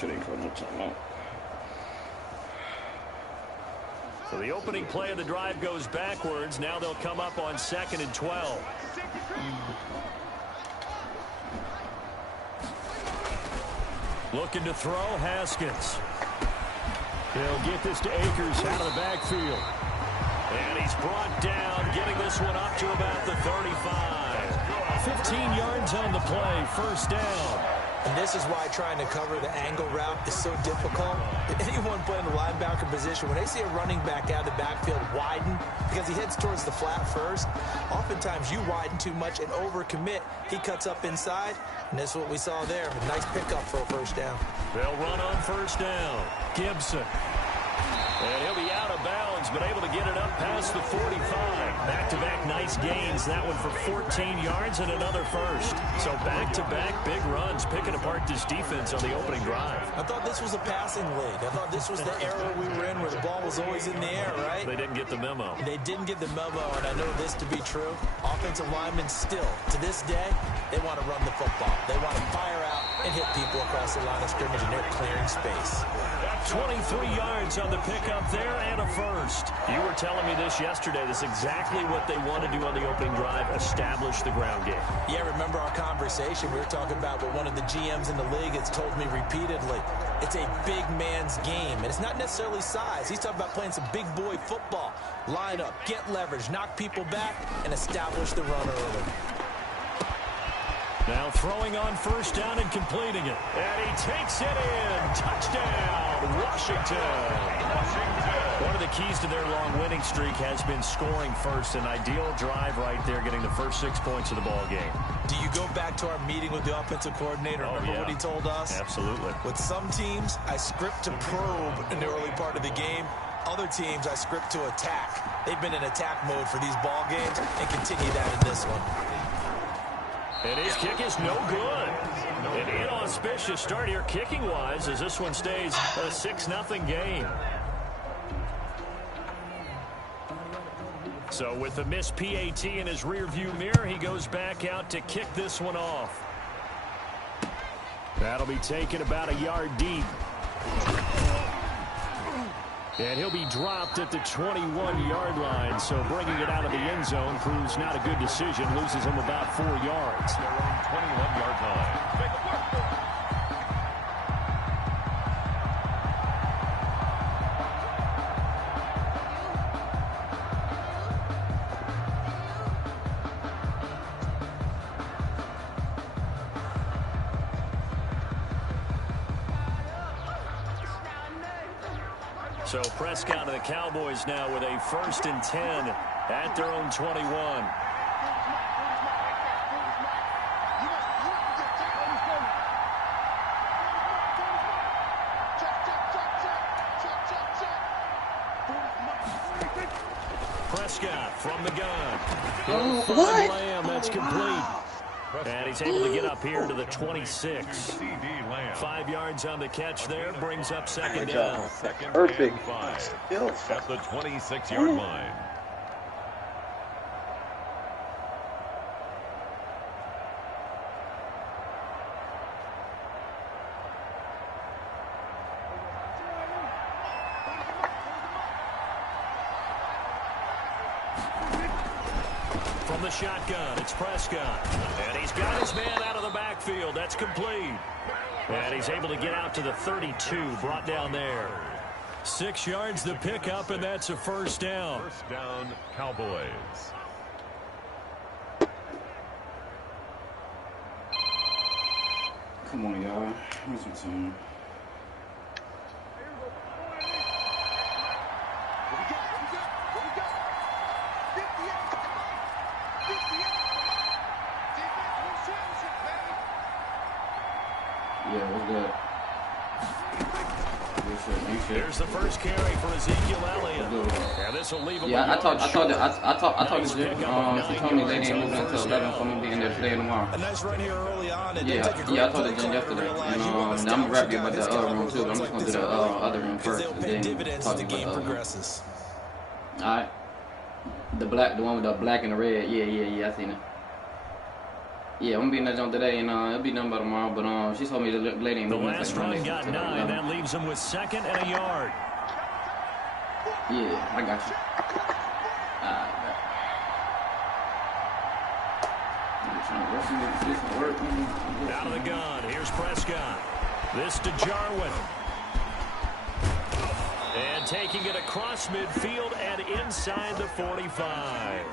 shit ain't calling no timeout. So the opening play of the drive goes backwards. Now they'll come up on 2nd and 12. Looking to throw, Haskins. He'll get this to Akers out of the backfield. And he's brought down, getting this one up to about the 35. 15 yards on the play, first down. And this is why trying to cover the angle route is so difficult. Anyone playing the linebacker position, when they see a running back out of the backfield widen, because he heads towards the flat first, oftentimes you widen too much and overcommit. He cuts up inside, and that's what we saw there. A nice pickup for a first down. They'll run on first down. Gibson. And he'll be out of bounds, but able to get it up past the 45. Back-to-back nice gains. That one for 14 yards and another first. So back-to-back big runs, picking apart this defense on the opening drive. I thought this was a passing league. I thought this was the era we were in where the ball was always in the air, right? They didn't get the memo. They didn't get the memo, and I know this to be true. Offensive linemen still, to this day, they want to run the football. They want to fire out and hit people across the line of scrimmage, and they're clearing space. 23 yards on the pickup there and a first. You were telling me this yesterday. This is exactly what they want to do on the opening drive, establish the ground game. Yeah, remember our conversation? We were talking about what one of the GMs in the league has told me repeatedly. It's a big man's game, and it's not necessarily size. He's talking about playing some big boy football. Line up, get leverage, knock people back, and establish the run early. Now throwing on first down and completing it. And he takes it in. Touchdown, Washington. One of the keys to their long winning streak has been scoring first. An ideal drive right there, getting the first 6 points of the ball game. Do you go back to our meeting with the offensive coordinator? Remember what he told us? Absolutely. With some teams, I script to probe in the early part of the game. Other teams, I script to attack. They've been in attack mode for these ball games and continue that in this one. And his kick is no good. An inauspicious start here kicking-wise as this one stays a 6-0 game. So with the missed PAT in his rearview mirror, he goes back out to kick this one off. That'll be taken about a yard deep. And he'll be dropped at the 21-yard line, so bringing it out of the end zone proves not a good decision. Loses him about 4 yards. Their own 21-yard line. So Prescott and the Cowboys now with a 1st and 10 at their own 21. Prescott from the gun. What? Lamb, that's complete. And he's able to get up here to the 26. 5 yards on the catch there. Brings up second down. Perfect. At the 26-yard line. From the shotgun, it's Prescott. And he's got his man out of the backfield. That's complete. And he's able to get out to the 32, brought down there. 6 yards the pickup, and that's a first down. First down, Cowboys. Come on, y'all. Where's your team? Yeah, what's good? There's the first carry for Ezekiel Elliott. Yeah, this will leave him. Yeah, I talked to Jim. She told me they didn't move until 11 for me being there today and tomorrow. A nice run here early on. Yeah, I told the Jim yesterday. And I'm gonna rap you about the other room too. I'm just gonna do the other room first and then talk about the other room. Alright. The one with the black and the red. Yeah, I seen it. Yeah, I'm gonna be in that joint today, and it'll be done by tomorrow. But she told me the lady ain't The moving last like run got 9. That leaves him with 2nd and a yard. Yeah, I got you. Out of the gun. Here's Prescott. This to Jarwin. And taking it across midfield and inside the 45.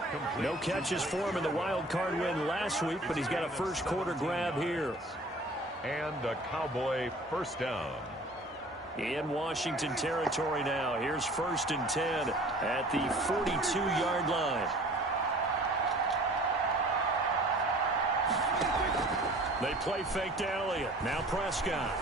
No catches for him in the wild card win last week, but he's got a first quarter grab here. And a Cowboy first down. In Washington territory now. Here's 1st and 10 at the 42-yard line. They play fake to Elliott. Now Prescott.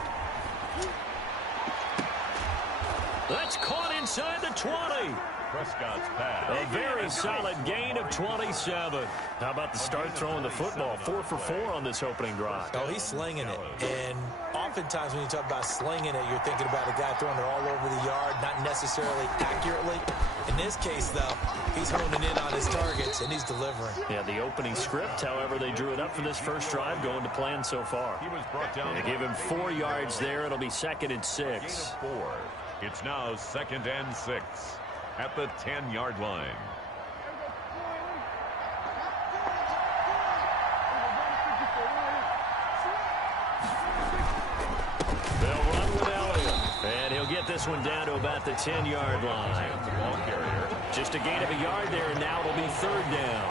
That's caught inside the 20. Prescott's pass. A very solid gain of 27. How about the start throwing the football? 4 for 4 on this opening drive. Oh, he's slinging it. And oftentimes when you talk about slinging it, you're thinking about a guy throwing it all over the yard, not necessarily accurately. In this case, though, he's honing in on his targets, and he's delivering. Yeah, the opening script, however, they drew it up for this first drive, going to plan so far. He was brought down. They give him 4 yards there. It'll be 2nd and 6. 4. It's now 2nd and 6 at the 10-yard line. They'll run with Elliott. And he'll get this one down to about the 10-yard line. Just a gain of a yard there, and now it'll be 3rd down.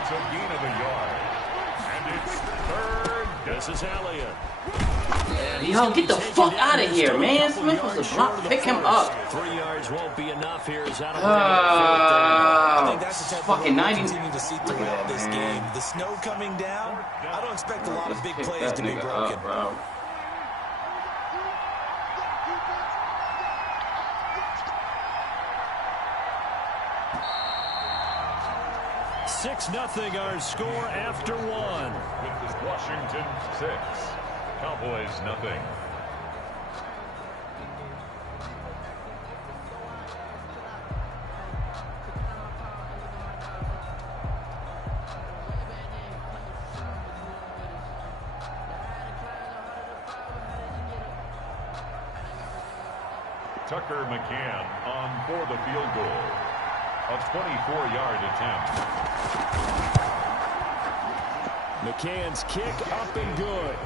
It's a gain of a yard. And it's 3rd. This is Elliott. Yo, get the fuck out of here, man. Smith was a block. Pick him up. 3 yards won't be enough here. As I think that's the type fucking of 90. continue to see throughout this game. The snow coming down, I don't expect a lot of big plays to be broken. Bro. 6-0 our score after 1. Washington 6. Cowboys nothing. Tucker McCann on for the field goal. A 24-yard attempt. McCann's kick up and good.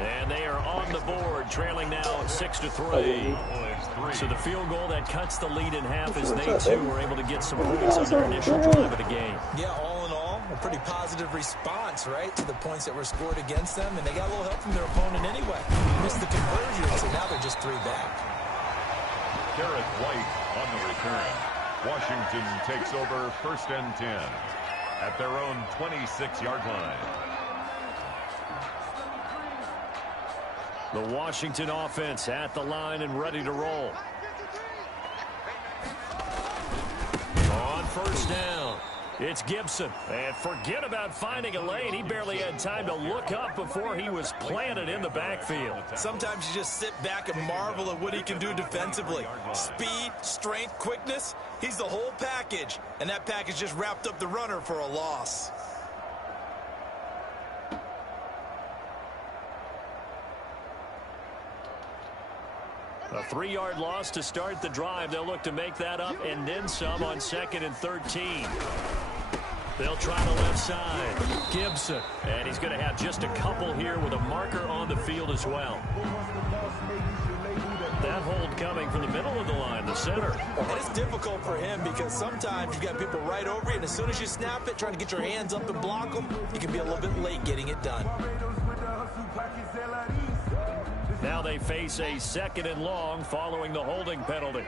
And they are on the board, trailing now 6-3. So the field goal that cuts the lead in half as they, too, were able to get some points on their initial drive of the game. Yeah, all in all, a pretty positive response, right, to the points that were scored against them. And they got a little help from their opponent anyway. Missed the conversion, so now they're just 3 back. Garrett White on the return. Washington takes over 1st and 10 at their own 26-yard line. The Washington offense at the line and ready to roll. On 1st down, it's Gibson. And forget about finding a lane. He barely had time to look up before he was planted in the backfield. Sometimes you just sit back and marvel at what he can do defensively. Speed, strength, quickness. He's the whole package. And that package just wrapped up the runner for a loss. A 3-yard loss to start the drive. They'll look to make that up and then some on 2nd and 13. They'll try the left side. Gibson. And he's going to have just a couple here with a marker on the field as well. That hold coming from the middle of the line, the center. And it's difficult for him because sometimes you've got people right over you, and as soon as you snap it, trying to get your hands up and block them, you can be a little bit late getting it done. Now they face a 2nd and long following the holding penalty.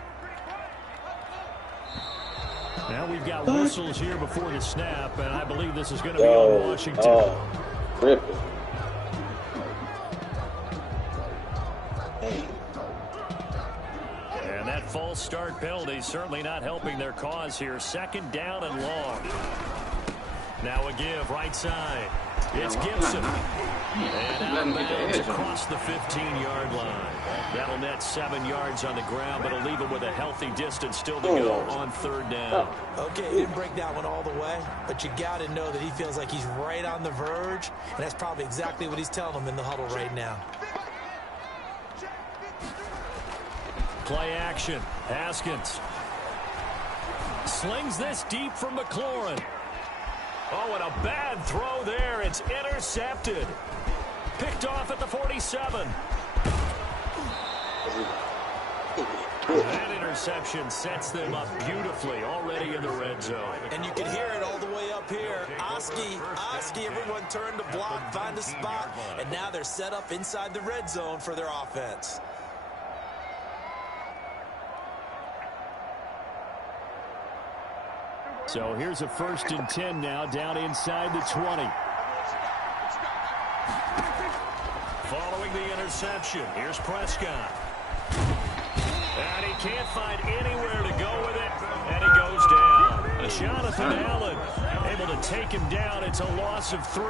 Now we've got whistles here before the snap, and I believe this is going to be on Washington. Rip it. And that false start penalty certainly not helping their cause here. 2nd down and long. Now a give right side. It's Gibson. And out of bounds across the 15-yard line. That'll net 7 yards on the ground, but it'll leave him with a healthy distance still to go on 3rd down. Okay, he didn't break that one all the way, but you got to know that he feels like he's right on the verge, and that's probably exactly what he's telling them in the huddle right now. Play action. Haskins slings this deep from McLaurin. Oh, and a bad throw there. It's intercepted. Picked off at the 47. That interception sets them up beautifully already in the red zone. And you can hear it all the way up here. Oski, everyone turned to block, find a spot, and now they're set up inside the red zone for their offense. So here's a 1st and 10 now, down inside the 20. Following the interception, here's Prescott. And he can't find anywhere to go with it, and he goes down. Jonathan Allen able to take him down. It's a loss of 3.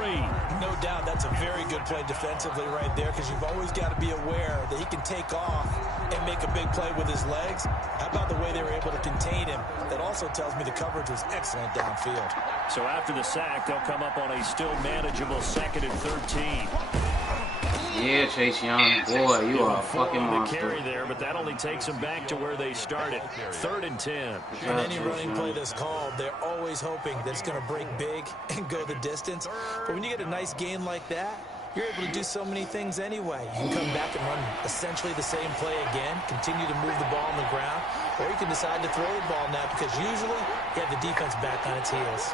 No doubt that's a very good play defensively right there, because you've always got to be aware that he can take off and make a big play with his legs. How about the way they were able to contain him? That also tells me the coverage was excellent downfield. So after the sack, they'll come up on a still manageable 2nd and 13. Yeah, Chase Young, boy, you are a fucking monster. Carry there, but that only takes them back to where they started. 3rd and 10. In any running play that's called, they're always hoping that it's going to break big and go the distance. But when you get a nice gain like that, you're able to do so many things anyway. You can come back and run essentially the same play again, continue to move the ball on the ground, or you can decide to throw the ball now, because usually you have the defense back on its heels.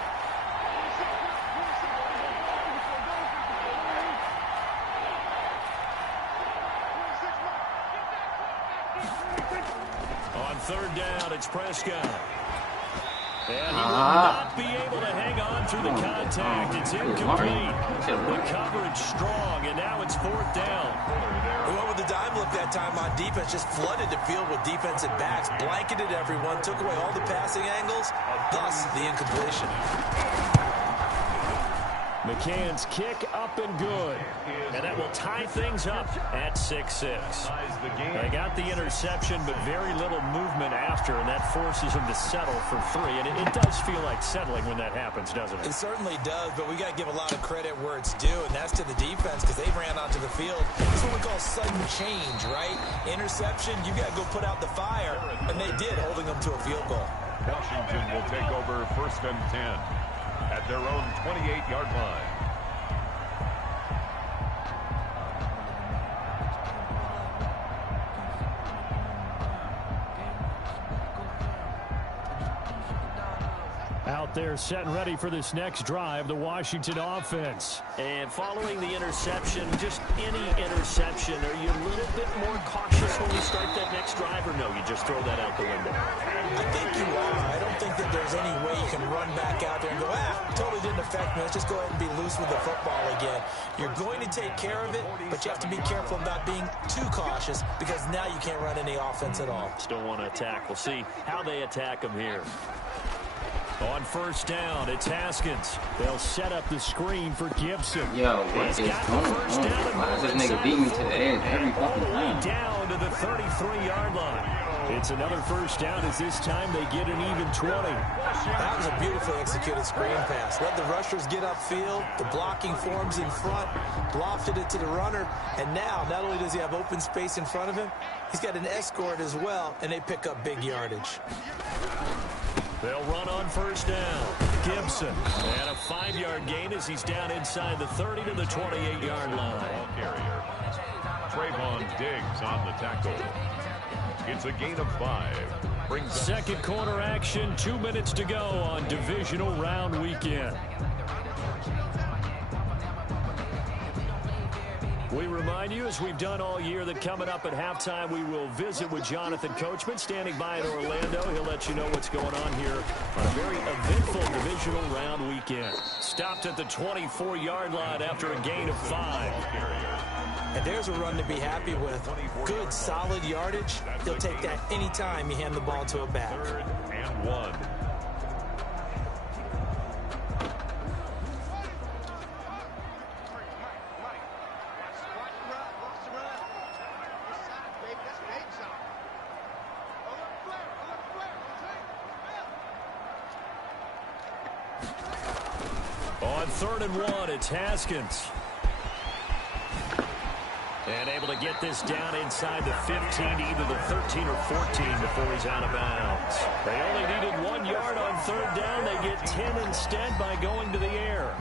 On 3rd down, it's Prescott. And he will not be able to hang on through the contact. It's incomplete. The coverage strong, and now it's 4th down. He went with the dime look that time on defense, just flooded the field with defensive backs, blanketed everyone, took away all the passing angles, thus the incompletion. McCann's kick up and good. And that will tie things up at 6-6. They got the interception, but very little movement after, and that forces him to settle for 3. And it does feel like settling when that happens, doesn't it? It certainly does, but we got to give a lot of credit where it's due, and that's to the defense, because they ran onto the field. This is what we call sudden change, right? Interception, you got to go put out the fire, and they did, holding them to a field goal. Washington will take over 1st and 10 at their own 28-yard line. Out there set and ready for this next drive, the Washington offense. And following the interception, just any interception, are you a little bit more cautious when you start that next drive, or no, you just throw that out the window? I think you are. I don't think that there's any way you can run back out there and go, totally didn't affect me. Let's just go ahead and be loose with the football again. You're going to take care of it, but you have to be careful about being too cautious, because now you can't run any offense at all. Still want to attack. We'll see how they attack him here. On 1st down, it's Haskins. They'll set up the screen for Gibson. Yo, what is going on? Why does this nigga beat me to the edge every fucking time? Down to the 33-yard line. It's another 1st down, as this time they get an even 20. That was a beautifully executed screen pass. Let the rushers get upfield. The blocking forms in front. Lofted it to the runner. And now, not only does he have open space in front of him, he's got an escort as well, and they pick up big yardage. They'll run on 1st down. Gibson. And a 5-yard gain as he's down inside the 30 to the 28-yard line. Ball carrier. Trayvon Diggs on the tackle. It's a gain of 5. Brings up 2nd quarter action. 2 minutes to go on divisional round weekend. We remind you, as we've done all year, that coming up at halftime, we will visit with Jonathan Coachman, standing by in Orlando. He'll let you know what's going on here on a very eventful divisional round weekend. Stopped at the 24-yard line after a gain of 5. And there's a run to be happy with. Good, solid yardage. He'll take that anytime you hand the ball to a back. 3rd and 1. On 3rd and 1, it's Haskins. And able to get this down inside the 15 to either the 13 or 14 before he's out of bounds. They only needed 1 yard on 3rd down. They get 10 instead by going to the air.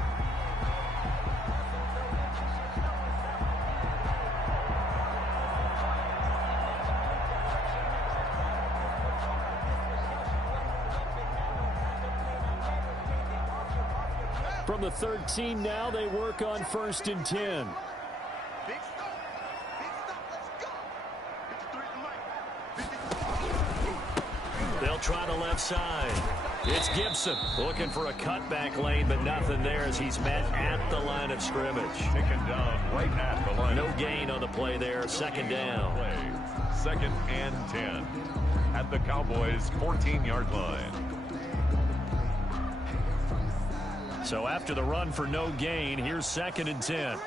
From the 13 now, they work on 1st and 10. They'll try the left side. It's Gibson looking for a cutback lane, but nothing there as he's met at the line of scrimmage. Taken down right at the line. No gain on the play there. 2nd down. 2nd and 10 at the Cowboys' 14-yard line. So after the run for no gain, here's 2nd and 10.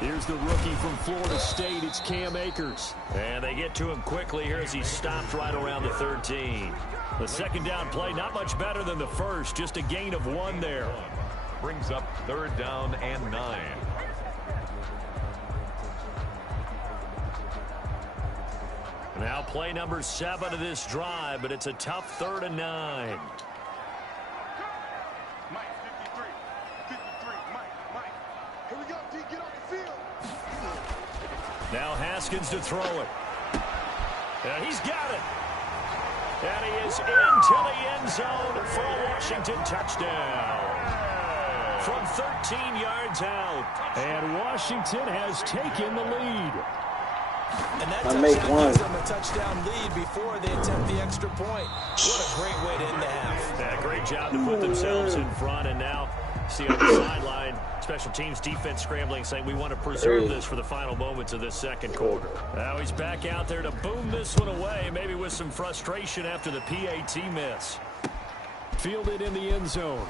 Here's the rookie from Florida State. It's Cam Akers. And they get to him quickly here as he stops right around the 13. The 2nd down play, not much better than the first. Just a gain of 1 there. Brings up 3rd down and 9. Now play number 7 of this drive, but it's a tough 3rd and 9. Now Haskins to throw it. And he's got it. And he is into the end zone for a Washington touchdown. From 13 yards out. And Washington has taken the lead. And that touchdown gives them a touchdown lead before they attempt the extra point. What a great way to end the half. Yeah, great job to put themselves in front. And now see on the sideline, special teams defense scrambling, saying we want to preserve this for the final moments of this 2nd quarter. Now he's back out there to boom this one away, maybe with some frustration after the PAT miss. Fielded in the end zone.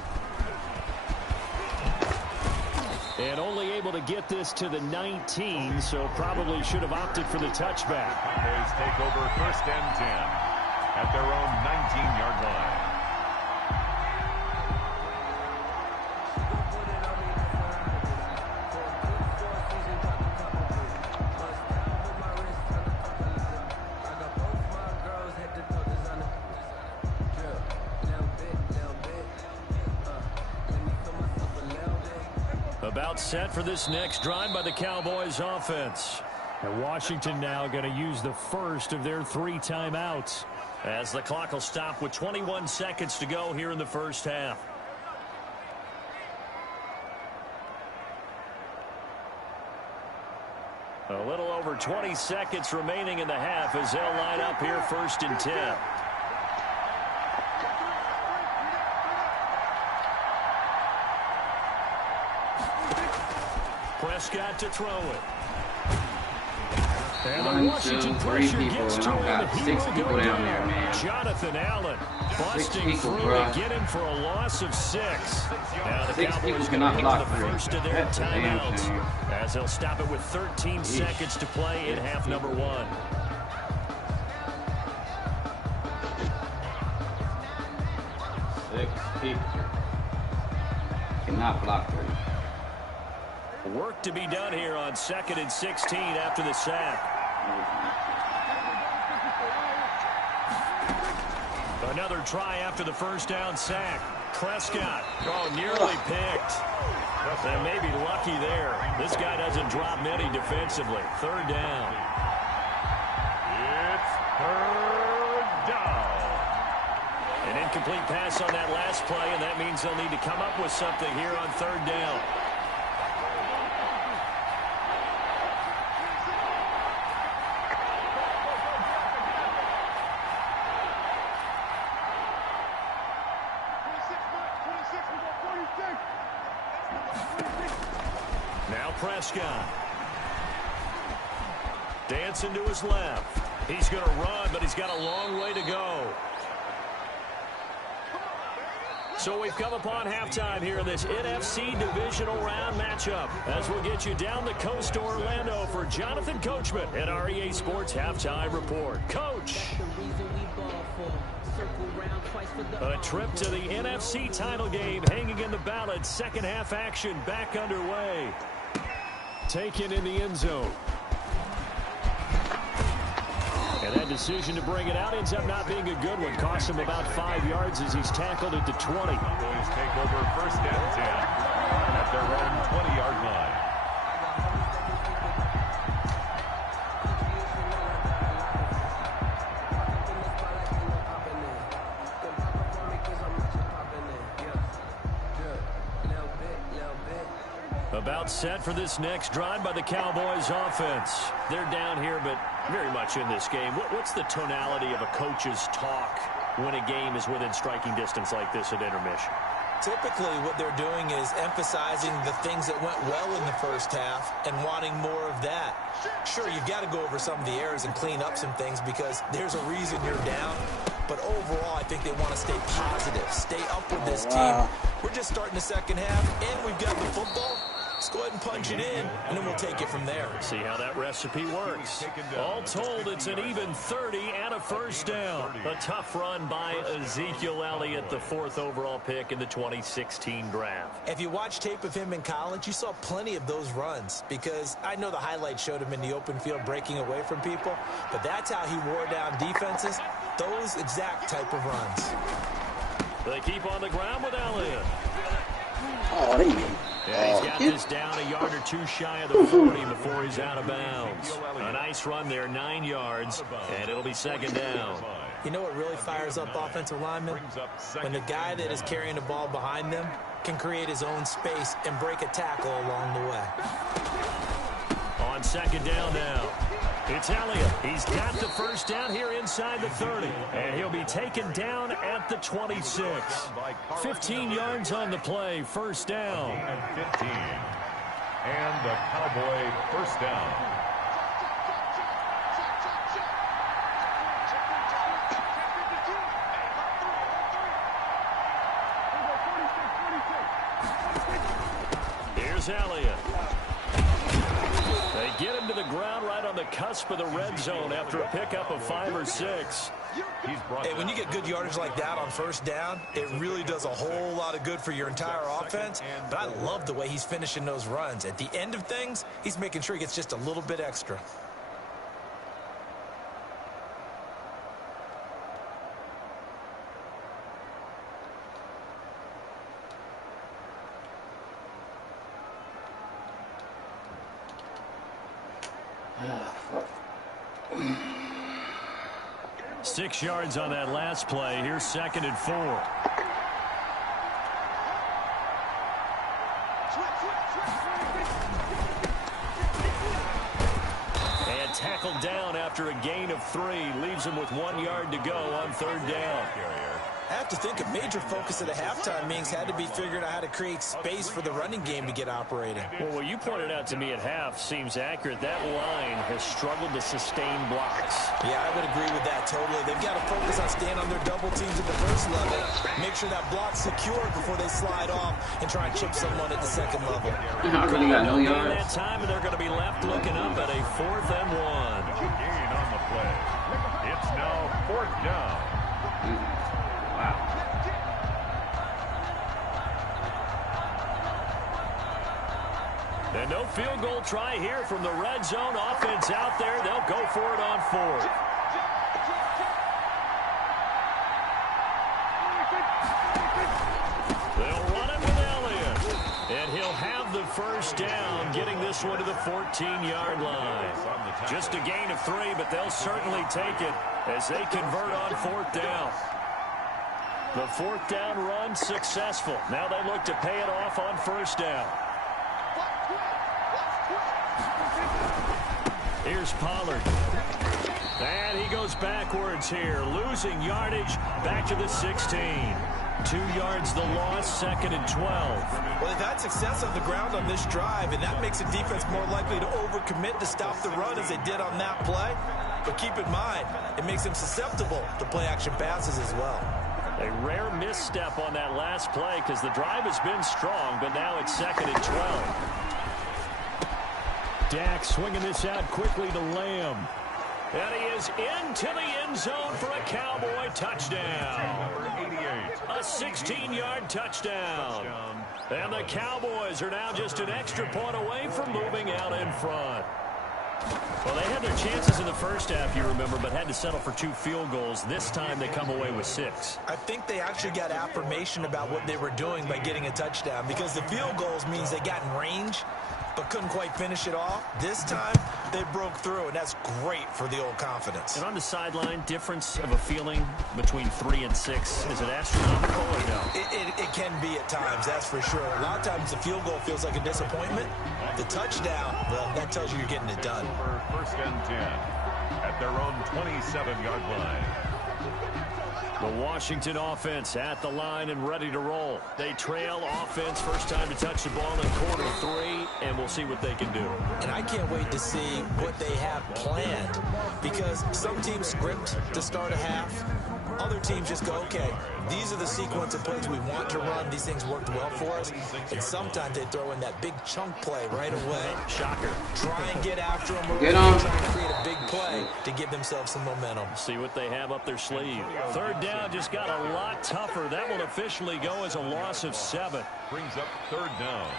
And only able to get this to the 19, so probably should have opted for the touchback. Cowboys take over 1st and 10 at their own 19-yard line. About set for this next drive by the Cowboys offense. And Washington now going to use the first of their 3 timeouts as the clock will stop with 21 seconds to go here in the first half. A little over 20 seconds remaining in the half as they'll line up here 1st and 10. Prescott to throw it. And the Washington pressure gets to him. 6 people down there, man. Jonathan Allen busting through to get him for a loss of 6. Now the Cowboys going to take the first of their timeouts as they'll stop it with 13 seconds to play in half number 1. Cannot block 3. Work to be done here on 2nd and 16 after the sack. Another try after the first down sack. Prescott, nearly picked. They may be lucky there. This guy doesn't drop many defensively. 3rd down. It's 3rd down. An incomplete pass on that last play, and that means they'll need to come up with something here on 3rd down. Now Prescott. Dancing to his left. He's going to run, but he's got a long way to go. So we've come upon halftime here in this NFC divisional round matchup as we'll get you down the coast to Orlando for Jonathan Coachman at our EA Sports Halftime Report. Coach! A trip to the NFC title game hanging in the balance. Second half action back underway. Taken in the end zone. And that decision to bring it out ends up not being a good one. Cost him about 5 yards as he's tackled at the 20. Boys take over first and 10 at their own 20-yard line. About set for this next drive by the Cowboys offense. They're down here, but very much in this game. What's the tonality of a coach's talk when a game is within striking distance like this at intermission? Typically, what they're doing is emphasizing the things that went well in the first half and wanting more of that. Sure, you've got to go over some of the errors and clean up some things because there's a reason you're down. But overall, I think they want to stay positive, stay up with this team. We're just starting the second half, and we've got the football. Let's go ahead and punch it in, and then we'll take it from there. See how that recipe works. All told, it's an even 30 and a first down. A tough run by Ezekiel Elliott, the 4th overall pick in the 2016 draft. If you watch tape of him in college, you saw plenty of those runs because I know the highlights showed him in the open field breaking away from people, but that's how he wore down defenses, those exact type of runs. They keep on the ground with Elliott. Oh, there you go. Yeah, he's got this down a yard or two shy of the 40 before he's out of bounds. A nice run there, 9 yards, and it'll be second down. You know what really fires up offensive linemen? When the guy that is carrying the ball behind them can create his own space and break a tackle along the way. On second down now. It's Elliott. He's got the first down here inside the 30. And he'll be taken down at the 26. 15 yards on the play. First down. 15. And the Cowboy first down. Here's Elliott. They get him to the ground right on the cusp of the red zone after a pickup of 5 or 6. Hey, when you get good yardage like that on first down, it really does a whole lot of good for your entire offense. But I love the way he's finishing those runs. At the end of things, he's making sure he gets just a little bit extra. Six yards on that last play. Here's second and 4. And tackled down after a gain of 3. Leaves him with 1 yard to go on third down. I have to think a major focus of the halftime meetings had to be figuring out how to create space for the running game to get operating. Well, what you pointed out to me at half seems accurate. That line has struggled to sustain blocks. Yeah, I would agree with that totally. They've got to focus on staying on their double teams at the first level. Make sure that block's secure before they slide off and try and chip someone at the second level. I really got no yards. That time, and they're going to be left looking up at a 4th and 1. Gain on the play. It's now 4th down. Wow. And no field goal try here from the red zone. Offense out there. They'll go for it on 4th. They'll run it with Elliott. And he'll have the first down, getting this one to the 14-yard line. Just a gain of 3, but they'll certainly take it as they convert on 4th down. The 4th down run successful. Now they look to pay it off on first down. Here's Pollard. And he goes backwards here, losing yardage back to the 16. 2 yards the loss, second and 12. Well, they've had success on the ground on this drive, and that makes a defense more likely to overcommit to stop the run as they did on that play. But keep in mind, it makes them susceptible to play-action passes as well. A rare misstep on that last play because the drive has been strong, but now it's 2nd and 12. Dak swinging this out quickly to Lamb. And he is into the end zone for a Cowboy touchdown. A 16-yard touchdown. And the Cowboys are now just an extra point away from moving out in front. Well, they had their chances in the first half, you remember, but had to settle for 2 field goals. This time they come away with 6. I think they actually got affirmation about what they were doing by getting a touchdown, because the field goals means they got in range but couldn't quite finish it off. This time they broke through, and that's great for the old confidence. And on the sideline, difference of a feeling between 3 and 6, is it astronomical or no? It can be at times, that's for sure. A lot of times the field goal feels like a disappointment. The touchdown, well, that tells you you're getting it done. 1st and 10 at their own 27-yard line. The Washington offense at the line and ready to roll. They trail offense, first time to touch the ball in quarter 3, and we'll see what they can do. And I can't wait to see what they have planned, because some teams script to start a half. Other teams just go, okay, these are the sequence of plays we want to run. These things worked well for us. And sometimes they throw in that big chunk play right away. Shocker. Try and get after them. Get on. Trying to create a big play to give themselves some momentum. See what they have up their sleeve. 3rd down just got a lot tougher. That will officially go as a loss of 7. Brings up 3rd down.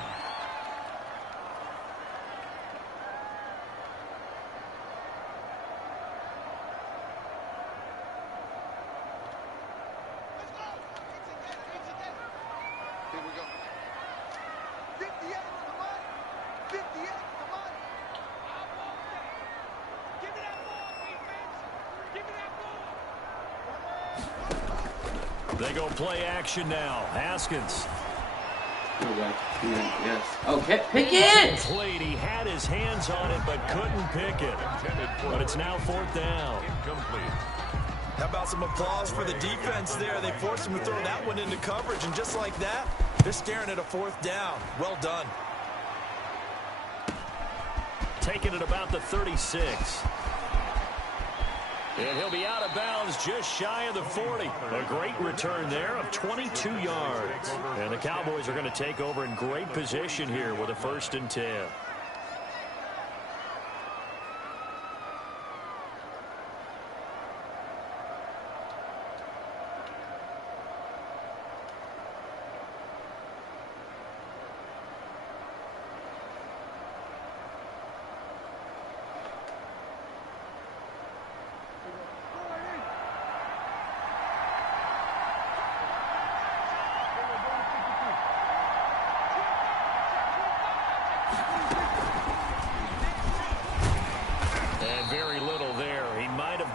They go play action now. Haskins. Yes. Okay, pick it! Played. He had his hands on it, but couldn't pick it. But it's now 4th down. Incomplete. How about some applause for the defense there? They forced him to throw that one into coverage, and just like that, they're staring at a 4th down. Well done. Taking it about the 36. And he'll be out of bounds just shy of the 40. A great return there of 22 yards. And the Cowboys are going to take over in great position here with a 1st and 10.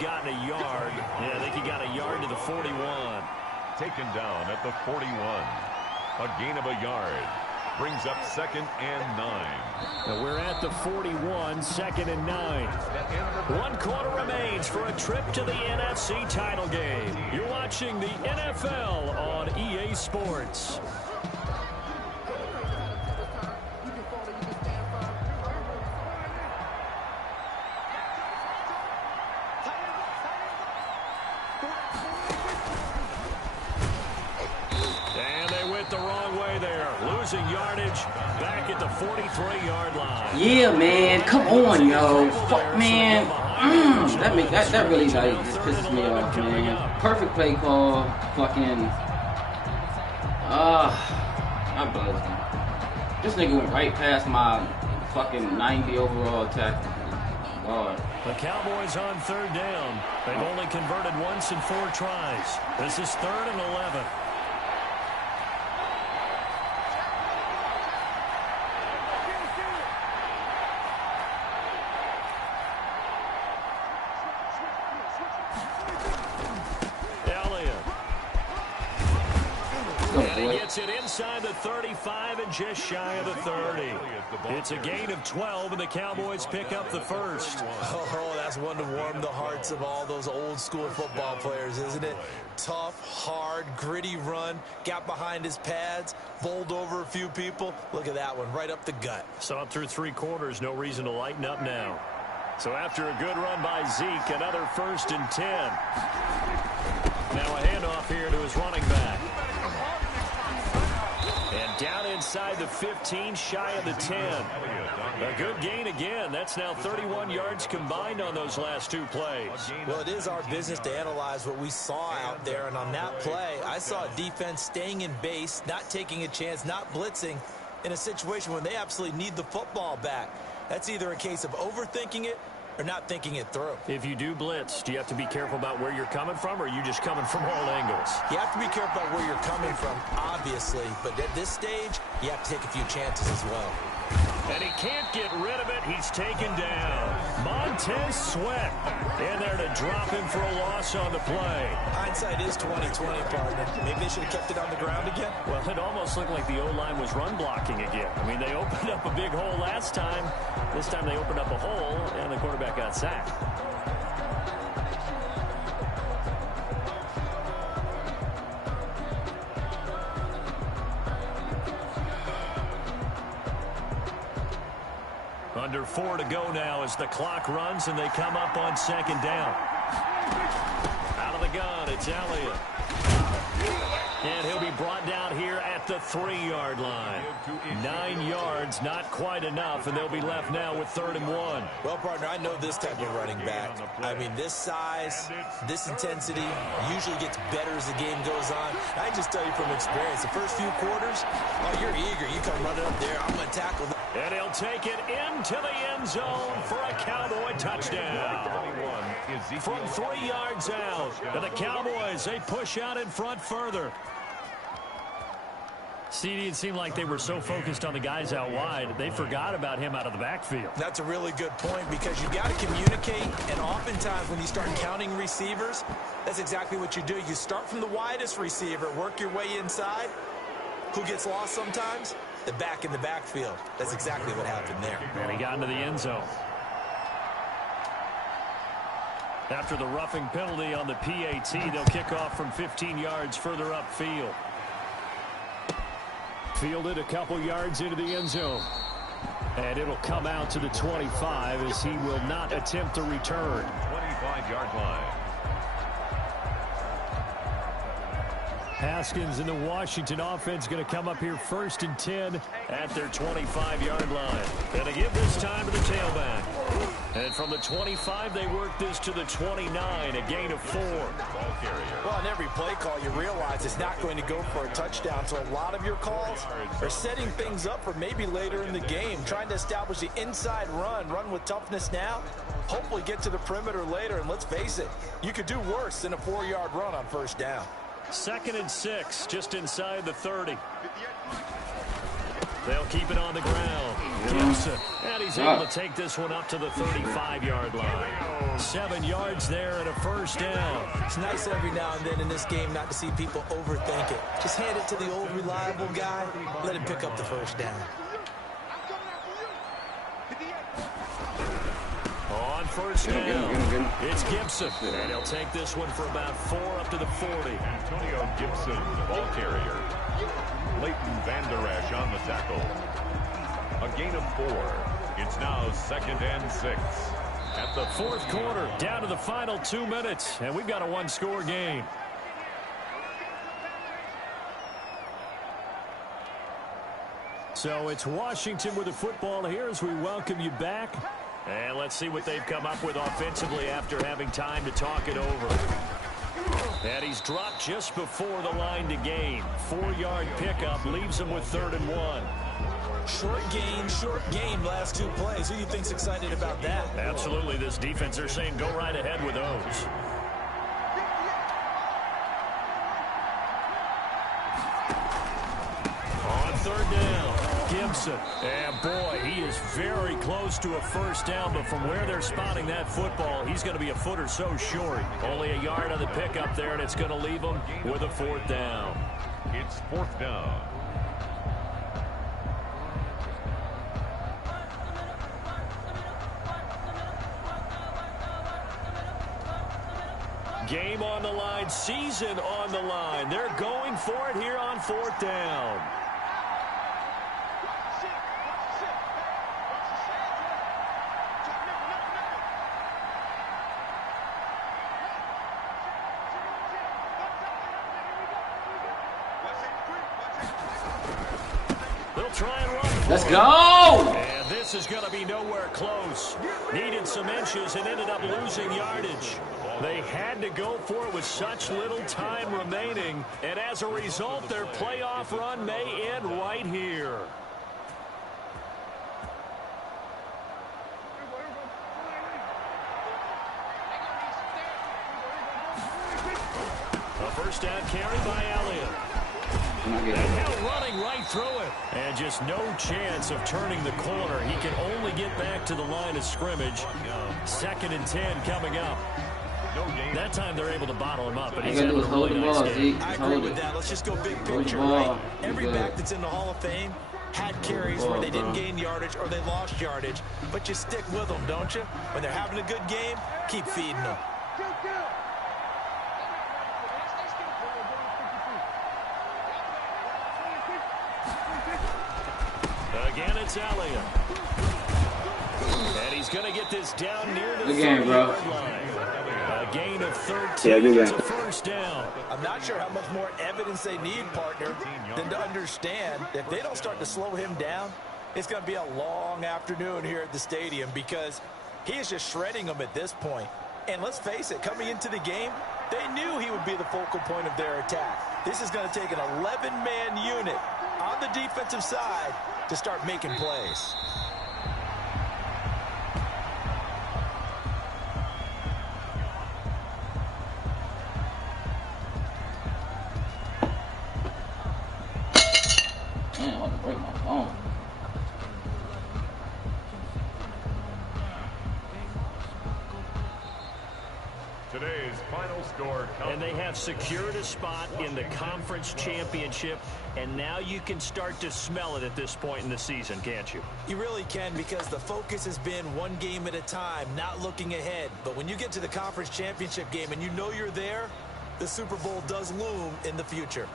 gotten a yard. Yeah, I think he got a yard to the 41. Taken down at the 41. A gain of a yard. Brings up 2nd and 9. Now we're at the 41, 2nd and 9. 1 quarter remains for a trip to the NFC title game. You're watching the NFL on EA Sports. Losing yardage back at the 43-yard line. Yeah, man. Come on, yo. Fuck, man. That really just pisses me off, man. Perfect play call. Fucking. I buzzed him. This nigga went right past my fucking 90 overall tackle. God. The Cowboys on 3rd down. They've only converted once in 4 tries. This is 3rd and 11. Gets it inside the 35 and just shy of the 30. It's a gain of 12, and the Cowboys pick up the first. Oh, that's one to warm the hearts of all those old school football players, isn't it? Tough, hard, gritty run. Got behind his pads, bowled over a few people. Look at that one, right up the gut. Saw it through 3 quarters. No reason to lighten up now. So after a good run by Zeke, another 1st and 10. Now a handoff here to his running back. And down inside the 15, shy of the 10. A good gain again. That's now 31 yards combined on those last two plays. Well, it is our business to analyze what we saw out there. And on that play, I saw a defense staying in base, not taking a chance, not blitzing in a situation when they absolutely need the football back. That's either a case of overthinking it or not thinking it through. If you do blitz, do you have to be careful about where you're coming from, or are you just coming from all angles? You have to be careful about where you're coming from, obviously. But at this stage, you have to take a few chances as well. And he can't get rid of it. He's taken down. Montez Sweat in there to drop him for a loss on the play. Hindsight is 20/20, partner. Maybe they should have kept it on the ground again. Well, it almost looked like the O-line was run blocking again. I mean, they opened up a big hole last time. This time they opened up a hole, and the quarterback got sacked. Under 4 to go now as the clock runs and they come up on second down. Out of the gun, it's Elliott. And he'll be brought down here at the 3-yard line. 9 yards, not quite enough, and they'll be left now with 3rd and 1. Well, partner, I know this type of running back. I mean, this size, this intensity usually gets better as the game goes on. I just tell you from experience, the first few quarters, oh, you're eager. You come running up there, I'm going to tackle them. And he'll take it into the end zone for a Cowboy touchdown. From 3 yards out, and the Cowboys, they push out in front further. CD, it seemed like they were so focused on the guys out wide, they forgot about him out of the backfield. That's a really good point because you got to communicate, and oftentimes when you start counting receivers, that's exactly what you do. You start from the widest receiver, work your way inside. Who gets lost sometimes? The back in the backfield. That's exactly what happened there. And he got into the end zone. After the roughing penalty on the PAT, they'll kick off from 15 yards further upfield. Fielded a couple yards into the end zone. And it'll come out to the 25 as he will not attempt to return. 25-yard line. Haskins and the Washington offense going to come up here 1st and 10 at their 25-yard line. Going to give this time to the tailback. And from the 25, they work this to the 29, a gain of 4. Well, on every play call, you realize it's not going to go for a touchdown. So a lot of your calls are setting things up for maybe later in the game, trying to establish the inside run with toughness now, hopefully get to the perimeter later. And let's face it, you could do worse than a 4-yard run on 1st down. 2nd and 6, just inside the 30. They'll keep it on the ground. Gibson, and he's able to take this one up to the 35-yard line. 7 yards there and a 1st down. It's nice every now and then in this game not to see people overthink it. Just hand it to the old reliable guy. Let him pick up the 1st down. On 1st down, it's Gibson. And he'll take this one for about 4 up to the 40. Antonio Gibson, the ball carrier. Leighton Vander Esch on the tackle. A gain of 4. It's now 2nd and 6. At the 4th quarter, down to the final 2 minutes, and we've got a 1-score game. So it's Washington with the football here as we welcome you back. And let's see what they've come up with offensively after having time to talk it over. And he's dropped just before the line to gain. 4-yard pickup leaves him with 3rd and 1. Short gain, last 2 plays. Who do you think's excited about that? Absolutely, this defense, they're saying go right ahead with those. On 3rd down, Gibson. And boy, he is very close to a 1st down, but from where they're spotting that football, he's going to be a foot or so short. Only a yard on the pickup there, and it's going to leave him with a 4th down. It's 4th down. Game on the line, season on the line. They're going for it here on 4th down. try and run for Let's it. go! And this is going to be nowhere close. Needed some inches and ended up losing yardage. They had to go for it with such little time remaining. And as a result, their playoff run may end right here. A first down carry by Elliott. And now running right through it. And just no chance of turning the corner. He can only get back to the line of scrimmage. 2nd and 10 coming up. That time they're able to bottle him up. But he's having a really nice game. I agree with that. Let's just go big picture, right? Every back that's in the Hall of Fame had carries where they didn't gain yardage or they lost yardage. But you stick with them, don't you? When they're having a good game, keep feeding them. Again, it's Elliott. And he's going to get this down near the game, bro. line. A gain of 13. It's a first down. I'm not sure how much more evidence they need, partner, than to understand if they don't start to slow him down, it's going to be a long afternoon here at the stadium because he is just shredding them at this point. And let's face it, coming into the game, they knew he would be the focal point of their attack. This is going to take an 11-man unit on the defensive side to start making plays. Man, I want to break my phone. Today's final score. And they have secured a spot in the conference championship, and now you can start to smell it at this point in the season, can't you? You really can because the focus has been one game at a time, not looking ahead. But when you get to the conference championship game and you know you're there, the Super Bowl does loom in the future.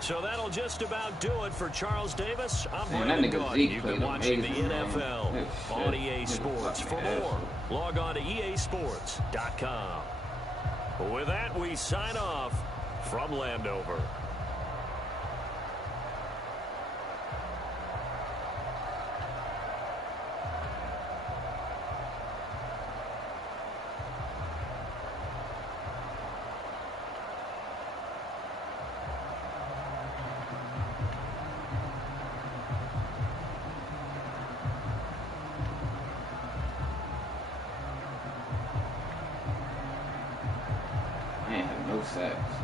So that'll just about do it for Charles Davis. I'm Man, Brandon that nigga Gaudin. Zeke You've been played watching the amazing, man. NFL on EA Shit. Sports. For more, log on to easports.com. With that, we sign off from Landover. Man, have no sacks.